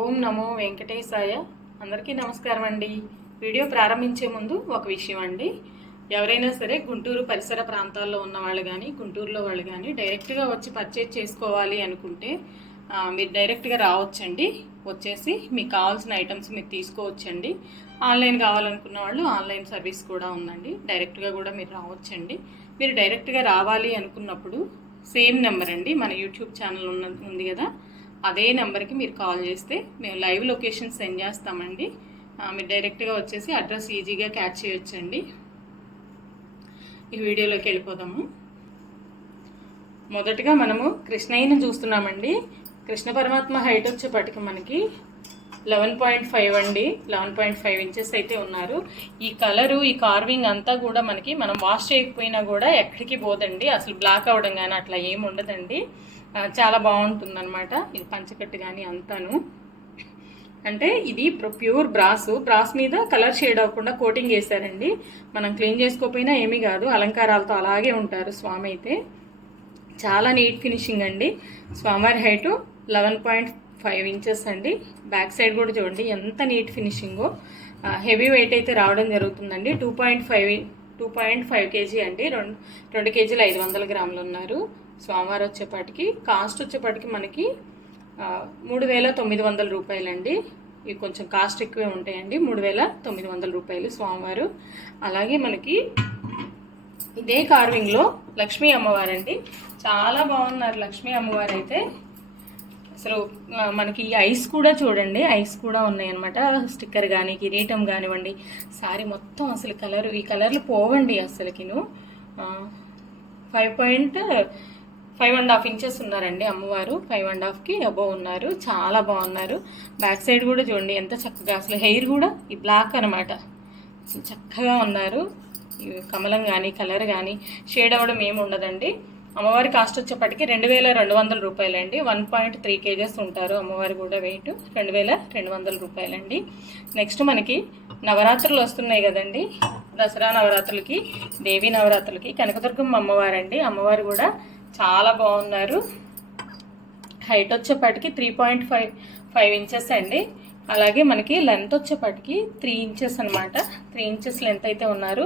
ఓం నమో వెంకటేశాయ. అందరికీ నమస్కారం అండి. వీడియో ప్రారంభించే ముందు ఒక విషయం అండి. ఎవరైనా సరే గుంటూరు పరిసర ప్రాంతాల్లో ఉన్న వాళ్ళు కానీ గుంటూరులో వాళ్ళు కానీ డైరెక్ట్గా వచ్చి పర్చేజ్ చేసుకోవాలి అనుకుంటే మీరు డైరెక్ట్గా రావచ్చండి. వచ్చేసి మీకు కావాల్సిన ఐటమ్స్ మీరు తీసుకోవచ్చండి. ఆన్లైన్ కావాలనుకున్న వాళ్ళు ఆన్లైన్ సర్వీస్ కూడా ఉందండి. డైరెక్ట్గా కూడా మీరు రావచ్చండి. మీరు డైరెక్ట్గా రావాలి అనుకున్నప్పుడు సేమ్ నెంబర్ అండి. మన యూట్యూబ్ ఛానల్ ఉన్న ఉంది కదా. అదే నెంబర్కి మీరు కాల్ చేస్తే మేము లైవ్ లొకేషన్ సెండ్ చేస్తామండి. మీరు డైరెక్ట్గా వచ్చేసి అడ్రస్ ఈజీగా క్యాచ్ చేయొచ్చండి. ఈ వీడియోలోకి వెళ్ళిపోదాము. మొదటగా మనము కృష్ణయ్యని చూస్తున్నామండి. కృష్ణ పరమాత్మ హైట్ వచ్చేపటికి మనకి లెవెన్ పాయింట్ ఫైవ్ అండి. లెవెన్ పాయింట్ ఫైవ్ ఇంచెస్ అయితే ఉన్నారు. ఈ కలరు ఈ కార్వింగ్ అంతా కూడా మనకి మనం వాష్ చేయకపోయినా కూడా ఎక్కడికి పోదండి. అసలు బ్లాక్ అవ్వడం కానీ అట్లా ఏమి ఉండదండి. చాలా బాగుంటుంది అనమాట ఇది పంచకట్టు కానీ అంతాను. అంటే ఇది ప్యూర్ బ్రాస్. బ్రాస్ మీద కలర్ షేడ్ అవ్వకుండా కోటింగ్ చేశారండి. మనం క్లీన్ చేసుకోకపోయినా ఏమీ కాదు. అలంకారాలతో అలాగే ఉంటారు స్వామి అయితే. చాలా నీట్ ఫినిషింగ్ అండి. స్వామివారి height eleven point five inches అండి. బ్యాక్ సైడ్ కూడా చూడండి ఎంత నీట్ ఫినిషింగో. హెవీ వెయిట్ అయితే రావడం జరుగుతుందండి. Two point five two point five KG అండి. రెండు రెండు కేజీలు ఐదు వందల గ్రాములు ఉన్నారు. స్వామివారు వచ్చేపాటికి కాస్ట్ వచ్చేపాటికి మనకి మూడు వేల తొమ్మిది వందల రూపాయలండి. ఇవి కొంచెం కాస్ట్ ఎక్కువే ఉంటాయండి మూడు వేల తొమ్మిది వందల రూపాయలు స్వామివారు. అలాగే మనకి ఇదే కార్వింగ్లో లక్ష్మీ అమ్మవారండి. చాలా బాగున్నారు లక్ష్మీ అమ్మవారు అయితే అసలు మనకి ఈ ఐస్ కూడా చూడండి ఐస్ కూడా ఉన్నాయి అనమాట స్టిక్కర్ కానీ కిరీటం కానివ్వండి సారీ మొత్తం అసలు కలర్ ఈ కలర్లు పోవండి అసలుకిను. Five point five and half inches ఉన్నారండి అమ్మవారు. ఫైవ్ అండ్ హాఫ్కి అబో ఉన్నారు. చాలా బాగున్నారు. బ్యాక్ సైడ్ కూడా చూడండి ఎంత చక్కగా. అసలు హెయిర్ కూడా ఈ బ్లాక్ అనమాట చక్కగా ఉన్నారు. కమలం కానీ కలర్ కానీ షేడ్ అవ్వడం ఏమి ఉండదండి. అమ్మవారి కాస్ట్ వచ్చేప్పటికి రెండు వేల రెండు వందల రూపాయలండి. వన్ పాయింట్ త్రీ కేజెస్ ఉంటారు అమ్మవారి కూడా వెయిట్ రెండు వేల రెండు వందల రూపాయలండి. నెక్స్ట్ మనకి నవరాత్రులు వస్తున్నాయి కదండి. దసరా నవరాత్రులకి దేవీ నవరాత్రులకి కనకదుర్గమ్మ అమ్మవారండి. అమ్మవారు కూడా చాలా బాగున్నారు. హైట్ వచ్చేపాటికి three point five five inches అండి. అలాగే మనకి లెంత్ వచ్చేపాటికి త్రీ ఇంచెస్ అనమాట త్రీ ఇంచెస్ లెంత్ అయితే ఉన్నారు.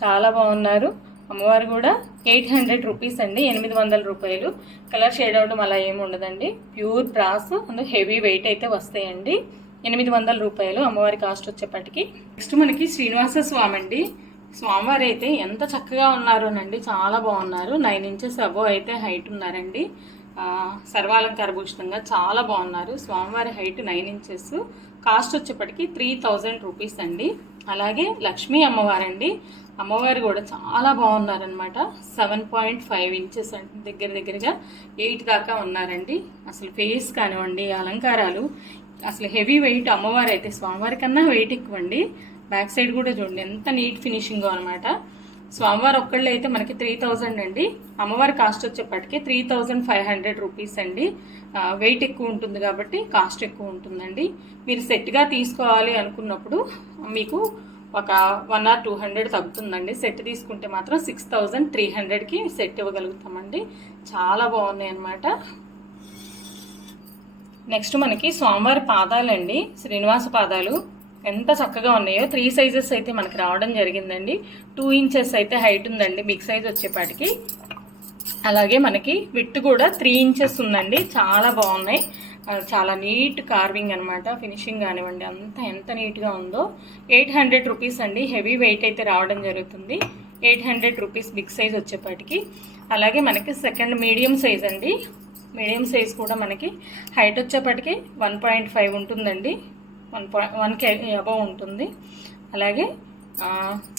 చాలా బాగున్నారు. అమ్మవారు కూడా ఎయిట్ హండ్రెడ్ రూపీస్ అండి. ఎనిమిది వందల రూపాయలు. కలర్ షేడ్ అవడం అలా ఏమి ఉండదండి. Pure brass and heavy weight అయితే వస్తాయండి. ఎనిమిది వందల రూపాయలు అమ్మవారి కాస్ట్ వచ్చేప్పటికి నెక్స్ట్ మనకి శ్రీనివాస స్వామి అండి. స్వామివారు అయితే ఎంత చక్కగా ఉన్నారోనండి చాలా బాగున్నారు. నైన్ ఇంచెస్ అబో అయితే హైట్ ఉన్నారండి. సర్వాలంకార భూషితంగా చాలా బాగున్నారు. స్వామివారి హైట్ నైన్ ఇంచెస్. కాస్ట్ వచ్చేప్పటికి త్రీ థౌజండ్ రూపీస్ అండి. అలాగే లక్ష్మీ అమ్మవారండి. అమ్మవారు కూడా చాలా బాగున్నారనమాట సెవెన్ పాయింట్ ఫైవ్ ఇంచెస్ అంటే దగ్గర దగ్గరగా ఎయిట్ దాకా ఉన్నారండి. అసలు ఫేస్ కానివ్వండి అలంకారాలు అసలు హెవీ వెయిట్ అమ్మవారు అయితే స్వామివారి కన్నా వెయిట్ ఎక్కువండి. బ్యాక్ సైడ్ కూడా చూడండి ఎంత నీట్ ఫినిషింగ్ అనమాట స్వామివారు ఒక్కళ్ళు అయితే మనకి త్రీ థౌజండ్ అండి. అమ్మవారి కాస్ట్ వచ్చేప్పటికి three thousand five hundred rupees అండి. వెయిట్ ఎక్కువ ఉంటుంది కాబట్టి కాస్ట్ ఎక్కువ ఉంటుందండి. మీరు సెట్గా తీసుకోవాలి అనుకున్నప్పుడు మీకు ఒక వన్ ఆర్ టూ హండ్రెడ్ తగ్గుతుందండి. సెట్ తీసుకుంటే మాత్రం సిక్స్ థౌజండ్ త్రీ హండ్రెడ్కి సెట్ ఇవ్వగలుగుతామండి. చాలా బాగున్నాయి అన్నమాట. నెక్స్ట్ మనకి స్వామివారి పాదాలండి శ్రీనివాస పాదాలు. ఎంత చక్కగా ఉన్నాయో. త్రీ సైజెస్ అయితే మనకి రావడం జరిగిందండి. టూ ఇంచెస్ అయితే హైట్ ఉందండి బిగ్ సైజ్ వచ్చేపాటికి. అలాగే మనకి విట్ కూడా త్రీ ఇంచెస్ ఉందండి. చాలా బాగున్నాయి. చాలా నీట్ కార్వింగ్ అనమాట ఫినిషింగ్ కానివ్వండి అంతా ఎంత నీట్గా ఉందో. ఎయిట్ హండ్రెడ్ రూపీస్ అండి. హెవీ వెయిట్ అయితే రావడం జరుగుతుంది. Eight hundred rupees big size వచ్చేపాటికి. అలాగే మనకి సెకండ్ మీడియం సైజ్ అండి. మీడియం సైజ్ కూడా మనకి హైట్ వచ్చేప్పటికి వన్ పాయింట్ ఫైవ్ ఉంటుందండి. One point one K above ఉంటుంది. అలాగే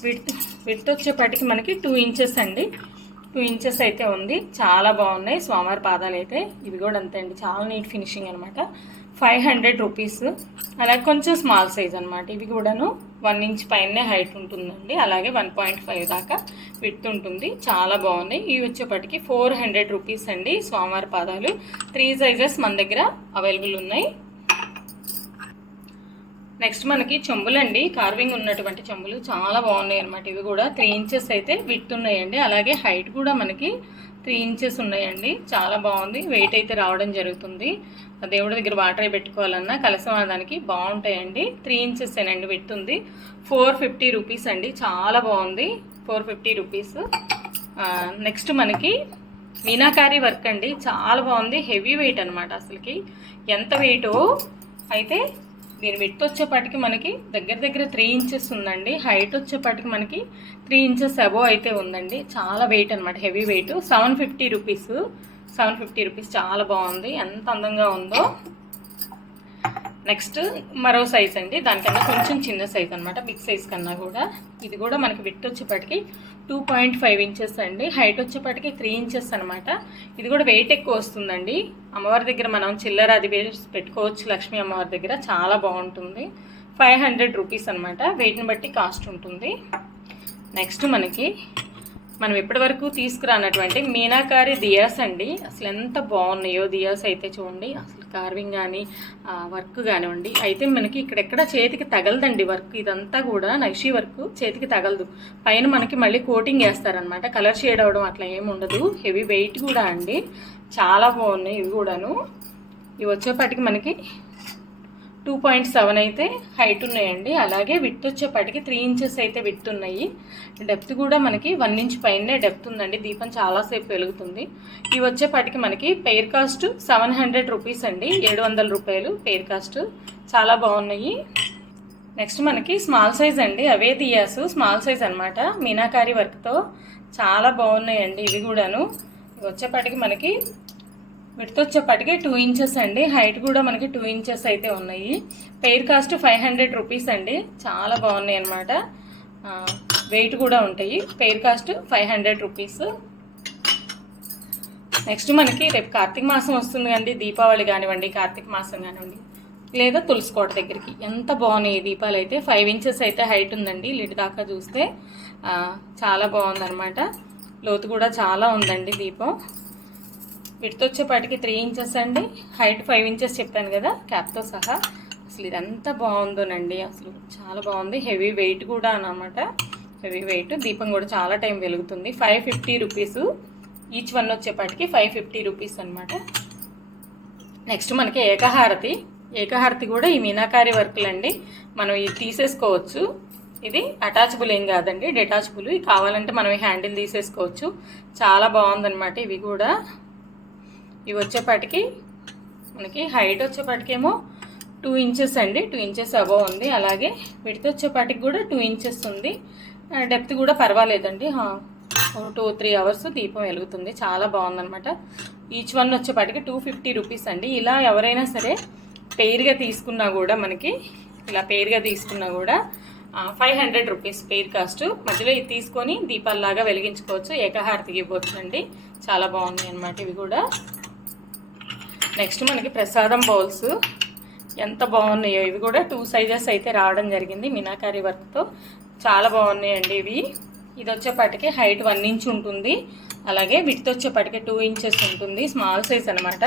విత్ విత్ వచ్చేపాటికి మనకి టూ ఇంచెస్ అండి. టూ ఇంచెస్ అయితే ఉంది. చాలా బాగున్నాయి. స్వామివారి పాదాలు అయితే. ఇవి కూడా అంతే అండి. చాలా నీట్ ఫినిషింగ్ అనమాట ఫైవ్ హండ్రెడ్ రూపీస్ అలాగే కొంచెం స్మాల్ సైజ్ అనమాట ఇవి కూడాను వన్ ఇంచ్ పైనే హైట్ ఉంటుందండి. అలాగే వన్ పాయింట్ ఫైవ్ దాకా విత్ ఉంటుంది. చాలా బాగున్నాయి. ఇవి వచ్చేప్పటికి ఫోర్ హండ్రెడ్ రూపీస్ అండి. స్వామివారి పాదాలు. త్రీ సైజెస్ మన దగ్గర అవైలబుల్ ఉన్నాయి. నెక్స్ట్ మనకి చెంబులండి. కార్వింగ్ ఉన్నటువంటి చెంబులు చాలా బాగున్నాయి అనమాట ఇవి కూడా త్రీ ఇంచెస్ అయితే విత్ ఉన్నాయండి. అలాగే హైట్ కూడా మనకి త్రీ ఇంచెస్ ఉన్నాయండి. చాలా బాగుంది. వెయిట్ అయితే రావడం జరుగుతుంది. ఆ దేవుడి దగ్గర వాటర్ అయి పెట్టుకోవాలన్నా కలసమాదానికి బాగుంటాయండి. త్రీ ఇంచెస్ ఏనండి పెట్టుంది ఫోర్ ఫిఫ్టీ రూపీస్ అండి. చాలా బాగుంది. ఫోర్ ఫిఫ్టీ రూపీస్ నెక్స్ట్ మనకి మీనాకారి వర్క్ అండి. చాలా బాగుంది. హెవీ వెయిట్ అనమాట అసలుకి. ఎంత వెయిటో అయితే దీని విత్ వచ్చేపాటికి మనకి దగ్గర దగ్గర త్రీ ఇంచెస్ ఉందండి. హైట్ వచ్చేపాటికి మనకి త్రీ ఇంచెస్ అబోవ్ అయితే ఉందండి. చాలా వెయిట్ అనమాట heavy weight seven fifty rupees seven fifty rupees చాలా బాగుంది. ఎంత అందంగా ఉందో. నెక్స్ట్ మరో సైజ్ అండి. దానికన్నా కొంచెం చిన్న సైజ్ అనమాట బిగ్ సైజ్ కన్నా కూడా. ఇది కూడా మనకి విత్ వచ్చేపాటికి టూ పాయింట్ ఫైవ్ ఇంచెస్ అండి. హైట్ వచ్చేపాటికి త్రీ ఇంచెస్ అనమాట ఇది కూడా వెయిట్ ఎక్కువ వస్తుందండి. అమ్మవారి దగ్గర మనం చిల్లర అది వేసి పెట్టుకోవచ్చు. లక్ష్మీ అమ్మవారి దగ్గర చాలా బాగుంటుంది. ఫైవ్ హండ్రెడ్ రూపీస్ అనమాట వెయిట్ని బట్టి కాస్ట్ ఉంటుంది. నెక్స్ట్ మనకి మనం ఇప్పటివరకు తీసుకురానటువంటి మీనాకారి దియాస్ అండి. అసలు ఎంత బాగున్నాయో దియాస్ అయితే చూడండి. అసలు కార్వింగ్ కానీ వర్క్ కానివ్వండి అయితే మనకి ఇక్కడెక్కడ చేతికి తగలదండి వర్క్ ఇదంతా కూడా నైషీ వర్క్ చేతికి తగలదు. పైన మనకి మళ్ళీ కోటింగ్ వేస్తారనమాట కలర్ షేడ్ అవడం అట్లా ఏమి ఉండదు. హెవీ వెయిట్ కూడా అండి. చాలా బాగున్నాయి ఇవి కూడాను. ఇవి వచ్చేపాటికి మనకి టూ పాయింట్ సెవెన్ అయితే హైట్ ఉన్నాయండి. అలాగే విత్ వచ్చేపాటికి త్రీ ఇంచెస్ అయితే విత్ ఉన్నాయి. డెప్త్ కూడా మనకి వన్ ఇంచ్ పైనే డెప్త్ ఉందండి. దీపం చాలాసేపు వెలుగుతుంది. ఇవి వచ్చేపాటికి మనకి pair cost seven hundred rupees అండి. ఏడు వందల రూపాయలు పెయిర్ కాస్ట్ చాలా బాగున్నాయి. నెక్స్ట్ మనకి స్మాల్ సైజ్ అండి. అవే దియాసు స్మాల్ సైజ్ అనమాట మీనాకారి వర్క్తో చాలా బాగున్నాయండి ఇవి కూడాను. వచ్చేపాటికి మనకి విడత వచ్చేప్పటికి టూ ఇంచెస్ అండి. హైట్ కూడా మనకి టూ ఇంచెస్ అయితే ఉన్నాయి. Pair cost five hundred rupees అండి. చాలా బాగున్నాయి అనమాట వెయిట్ కూడా ఉంటాయి. Pair cost five hundred rupees next మనకి రేపు కార్తీక మాసం వస్తుంది కండి దీపావళి కానివ్వండి కార్తీక మాసం కానివ్వండి లేదా తులసికోట దగ్గరికి. ఎంత బాగున్నాయి ఈ దీపాలు అయితే. ఫైవ్ ఇంచెస్ అయితే హైట్ ఉందండి. లిడ్ దాకా చూస్తే చాలా బాగుందన్నమాట. లోతు కూడా చాలా ఉందండి దీపం. విడత వచ్చేపాటికి త్రీ ఇంచెస్ అండి. హైట్ ఫైవ్ ఇంచెస్ చెప్పాను కదా క్యాప్తో సహా. అసలు ఇదంతా బాగుందోనండి. అసలు చాలా బాగుంది. హెవీ వెయిట్ కూడా అనమాట హెవీ వెయిట్ దీపం కూడా చాలా టైం వెలుగుతుంది. Five fifty rupees each one వచ్చేపాటికి ఫైవ్ ఫిఫ్టీ రూపీస్ అనమాట నెక్స్ట్ మనకి ఏకహారతి. ఏకహారతి కూడా ఈ మీనాకారి వర్కులు అండి మనం ఇది తీసేసుకోవచ్చు. ఇది అటాచబుల్ ఏం కాదండి. డిటాచబుల్ ఇవి కావాలంటే మనం ఈ హ్యాండిల్ తీసేసుకోవచ్చు. చాలా బాగుందన్నమాట ఇవి కూడా. ఇవి వచ్చేపాటికి మనకి హైట్ వచ్చేపాటికేమో టూ ఇంచెస్ అండి. టూ ఇంచెస్ అబవ్ ఉంది. అలాగే విడత వచ్చేపాటికి కూడా టూ ఇంచెస్ ఉంది. డెప్త్ కూడా పర్వాలేదండి. టూ త్రీ అవర్స్ దీపం వెలుగుతుంది. చాలా బాగుందన్నమాట. ఈచ్ వన్ వచ్చేపాటికి టూ ఫిఫ్టీ రూపీస్ అండి. ఇలా ఎవరైనా సరే పేరుగా తీసుకున్నా కూడా మనకి ఇలా పేరుగా తీసుకున్నా కూడా five hundred rupees pair cost. మధ్యలో ఇది తీసుకొని దీపాలలాగా వెలిగించుకోవచ్చు. ఏకహారతికి ఇవ్వచ్చు అండి చాలా బాగున్నాయి అన్నమాట ఇవి కూడా. నెక్స్ట్ మనకి ప్రసాదం బౌల్స్. ఎంత బాగున్నాయో. ఇవి కూడా టూ సైజెస్ అయితే రావడం జరిగింది మీనాకారి వర్క్తో. చాలా బాగున్నాయండి ఇవి. ఇది వచ్చేపాటికి హైట్ వన్ ఇంచ్ ఉంటుంది. అలాగే విత్ వచ్చేపాటికి టూ ఇంచెస్ ఉంటుంది. స్మాల్ సైజ్ అనమాట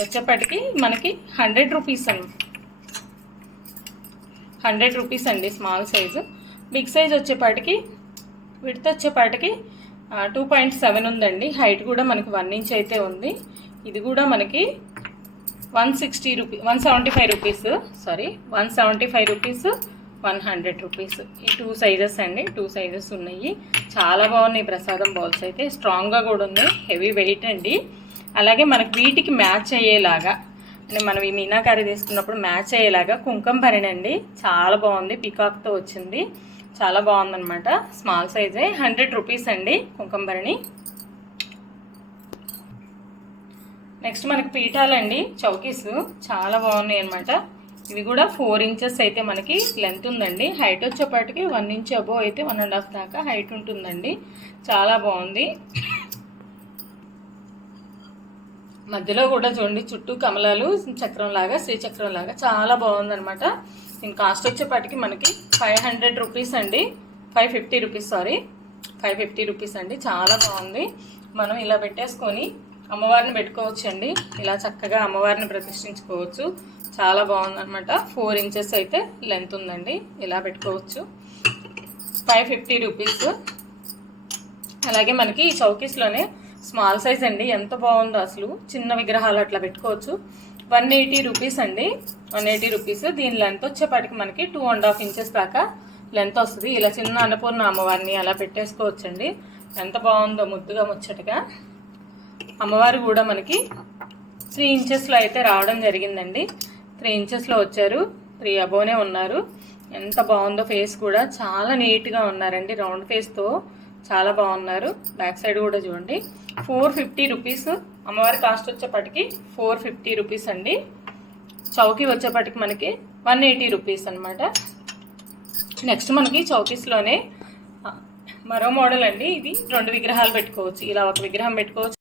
వచ్చేపాటికి మనకి hundred rupees one hundred rupees అండి స్మాల్ సైజు. బిగ్ సైజ్ వచ్చేపాటికి విడత వచ్చేపాటికి టూ పాయింట్ సెవెన్ ఉందండి. హైట్ కూడా మనకి వన్ ఇంచ్ అయితే ఉంది. ఇది కూడా మనకి one sixty rupee one seventy five rupees sorry one seventy five rupees one hundred rupees. ఈ టూ సైజెస్ అండి టూ సైజెస్ ఉన్నాయి. చాలా బాగున్నాయి ప్రసాదం బౌల్స్ అయితే. స్ట్రాంగ్గా కూడా ఉన్నాయి. హెవీ వెయిట్ అండి. అలాగే మనకు వీటికి మ్యాచ్ అయ్యేలాగా అంటే మనం ఈ మీనాకారి తీసుకున్నప్పుడు మ్యాచ్ అయ్యేలాగా కుంకుమ భరణి అండి. చాలా బాగుంది. పికాక్తో వచ్చింది. చాలా బాగుందన్నమాట. స్మాల్ సైజే హండ్రెడ్ రూపీస్ అండి కుంకుమ భరణి. నెక్స్ట్ మనకి పీఠాలండి చౌకీస్ చాలా బాగున్నాయి అనమాట ఇవి కూడా ఫోర్ ఇంచెస్ అయితే మనకి లెంత్ ఉందండి. హైట్ వచ్చేపాటికి వన్ ఇంచ్ అబో అయితే వన్ అండ్ హాఫ్ దాకా హైట్ ఉంటుందండి. చాలా బాగుంది. మధ్యలో కూడా చూడండి చుట్టూ కమలాలు చక్రం లాగా శ్రీచక్రం లాగా చాలా బాగుందనమాట దీని కాస్ట్ వచ్చేపాటికి మనకి ఫైవ్ హండ్రెడ్ రూపీస్ అండి. Five fifty rupees sorry. Five fifty rupees అండి. చాలా బాగుంది. మనం ఇలా పెట్టేసుకొని అమ్మవారిని పెట్టుకోవచ్చు అండి ఇలా చక్కగా అమ్మవారిని ప్రతిష్ఠించుకోవచ్చు. చాలా బాగుందన్నమాట. ఫోర్ ఇంచెస్ అయితే లెంత్ ఉందండి. ఇలా పెట్టుకోవచ్చు. ఫైవ్ ఫిఫ్టీ రూపీస్ అలాగే మనకి ఈ చౌకీస్లోనే స్మాల్ సైజ్ అండి. ఎంత బాగుందో అసలు. చిన్న విగ్రహాలు అట్లా పెట్టుకోవచ్చు. వన్ ఎయిటీ రూపీస్ అండి. వన్ ఎయిటీ రూపీస్ దీని లెంత్ వచ్చేపాటికి మనకి టూ అండ్ హాఫ్ ఇంచెస్ దాకా లెంత్ వస్తుంది. ఇలా చిన్న అన్నపూర్ణ అమ్మవారిని అలా పెట్టేసుకోవచ్చండి. ఎంత బాగుందో ముద్దుగా ముచ్చటగా. అమ్మవారు కూడా మనకి త్రీ ఇంచెస్లో అయితే రావడం జరిగిందండి. త్రీ ఇంచెస్లో వచ్చారు. త్రీ అబోనే ఉన్నారు. ఎంత బాగుందో ఫేస్ కూడా చాలా నీట్గా ఉన్నారండి. రౌండ్ ఫేస్తో చాలా బాగున్నారు. బ్యాక్ సైడ్ కూడా చూడండి. Four fifty rupees. అమ్మవారి కాస్ట్ వచ్చేపటికి ఫోర్ ఫిఫ్టీ రూపీస్ అండి. చౌకీ వచ్చేపటికి మనకి వన్ ఎయిటీ రూపీస్ అనమాట నెక్స్ట్ మనకి చౌకీస్లోనే మరో మోడల్ అండి. ఇది రెండు విగ్రహాలు పెట్టుకోవచ్చు. ఇలా ఒక విగ్రహం పెట్టుకోవచ్చు.